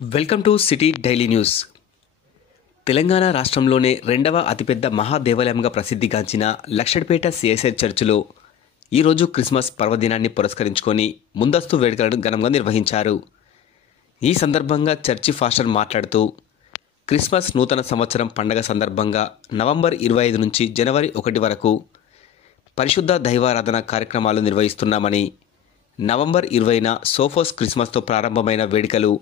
Welcome to city daily news. Telangana రాష్ట్రంలోనే రెండవ అతిపెద్ద మహాదేవాలయంగా ప్రసిద్ధిగాంచిన లక్షడ్పేట సిఎస్ఐ చర్చిలో ఈరోజు క్రిస్మస్ పర్వదినాన్ని పురస్కరించుకొని ముందస్తు వేడుకలను ఘనంగా నిర్వహించారు. ఈ సందర్భంగా చర్చి ఫాస్టర్ మాట్లాడుతూ క్రిస్మస్ నూతన సంవత్సరం పండగ సందర్భంగా నవంబర్ 25 నుంచి జనవరి 1 వరకు పరిశుద్ధ దైవారాధన కార్యక్రమాలు నిర్వహిస్తున్నామని, నవంబర్ 20న సోఫోస్ క్రిస్మస్తో ప్రారంభమైన వేడుకలు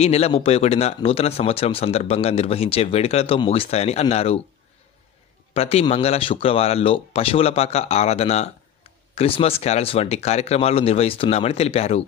ఈ నెల 31న నూతన సంవత్సరం సందర్భంగా నిర్వహించే వేడుకలతో ముగిస్తాయని అన్నారు. ప్రతి మంగళ శుక్రవారాల్లో పశువుల పాక ఆరాధన, క్రిస్మస్ క్యారల్స్ వంటి కార్యక్రమాలు నిర్వహిస్తున్నామని తెలిపారు.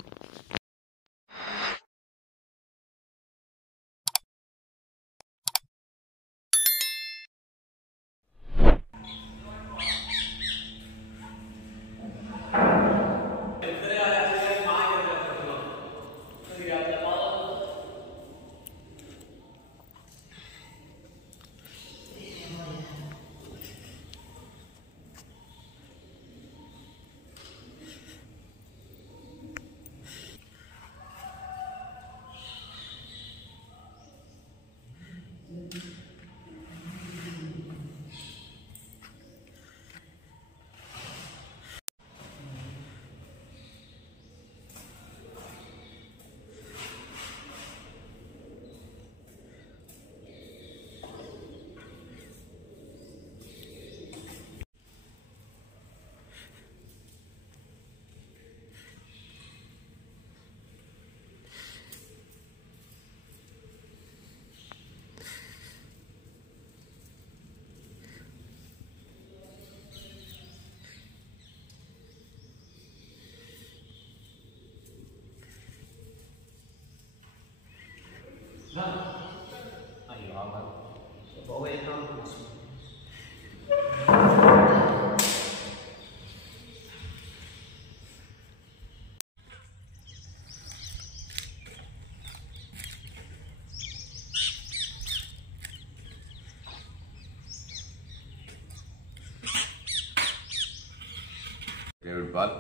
David Paul,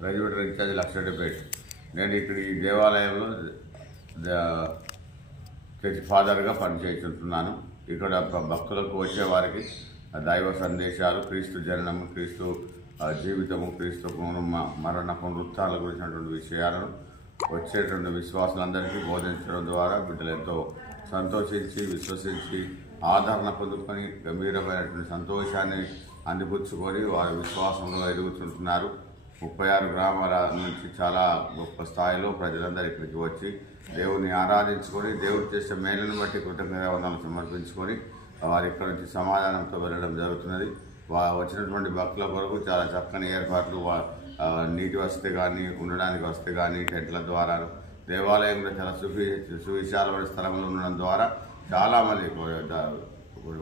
president in charge Lakshadpet. నేను ఇక్కడ ఈ దేవాలయంలో చర్చి ఫాదర్గా పనిచేస్తుంటున్నాను. ఇక్కడ భక్తులకు వచ్చే వారికి దైవ సందేశాలు, క్రీస్తు జననము, క్రీస్తు జీవితము, క్రీస్తు మరణ పునరుత్థానాల గురించినటువంటి విషయాలను వచ్చేటువంటి విశ్వాసులందరికీ బోధించడం ద్వారా బిడ్డలు ఎంతో సంతోషించి, విశ్వసించి, ఆదరణ పొందుకొని గంభీరమైనటువంటి సంతోషాన్ని అందిపుచ్చుకొని వారి విశ్వాసంలో ఎదుగుతుంటున్నారు. 36 గ్రామాల నుంచి చాలా గొప్ప స్థాయిలో ప్రజలందరూ ఇక్కడికి వచ్చి దేవుని ఆరాధించుకొని, దేవుడు చేసే మేలును బట్టి కృతజ్ఞతలు సమర్పించుకొని వారి ఇక్కడ నుంచి సమాధానంతో వెళ్ళడం జరుగుతున్నది. వచ్చినటువంటి భక్తుల కొరకు చాలా చక్కని ఏర్పాట్లు, నీటి వసతి కానీ, ఉండడానికి వసతి కానీ, టెంట్ల ద్వారా దేవాలయంలో చాలా సువిశాలమైన స్థలంలో ఉండడం ద్వారా చాలామంది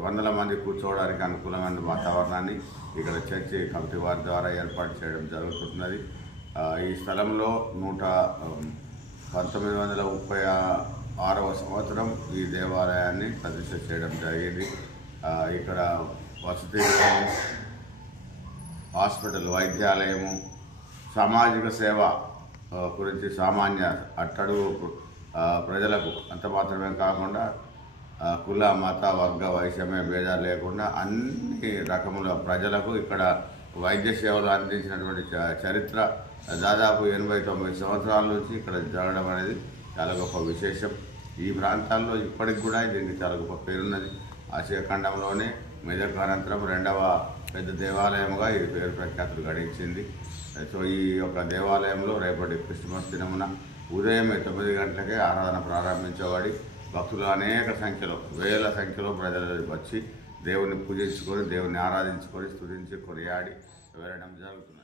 వందల మంది కూర్చోవడానికి అనుకూలమైన వాతావరణాన్ని ఇక్కడ చర్చి కమిటీ వారి ద్వారా ఏర్పాటు చేయడం జరుగుతున్నది. ఈ స్థలంలో 1936వ సంవత్సరం ఈ దేవాలయాన్ని ప్రతిష్ఠ చేయడం జరిగింది. ఇక్కడ వసతి, హాస్పిటల్, వైద్యాలయము, సామాజిక సేవ గురించి సామాన్య అట్టడుగు ప్రజలకు అంత మాత్రమే కాకుండా కుల, మత, వర్గ, వైషమ్య భేదాలు లేకుండా అన్ని రకముల ప్రజలకు ఇక్కడ వైద్య సేవలు అందించినటువంటి చరిత్ర దాదాపు 80-90 సంవత్సరాల నుంచి ఇక్కడ జరగడం అనేది చాలా గొప్ప విశేషం. ఈ ప్రాంతాల్లో ఇప్పటికి కూడా దీనికి చాలా గొప్ప పేరున్నది. ఆసియా ఖండంలోనే మెదక్ అనంతరం రెండవ పెద్ద దేవాలయంగా ఈ పేరు ప్రఖ్యాతులు గడించింది. సో ఈ యొక్క దేవాలయంలో రేపటి క్రిస్మస్ దినమున ఉదయమే 9 గంటలకే ఆరాధన ప్రారంభించబడి భక్తులు అనేక సంఖ్యలో, వేల సంఖ్యలో ప్రజలు వచ్చి దేవుని పూజించుకొని, దేవుని ఆరాధించుకొని, స్తుతించి, కొనియాడి వెళ్ళడం జరుగుతుంది.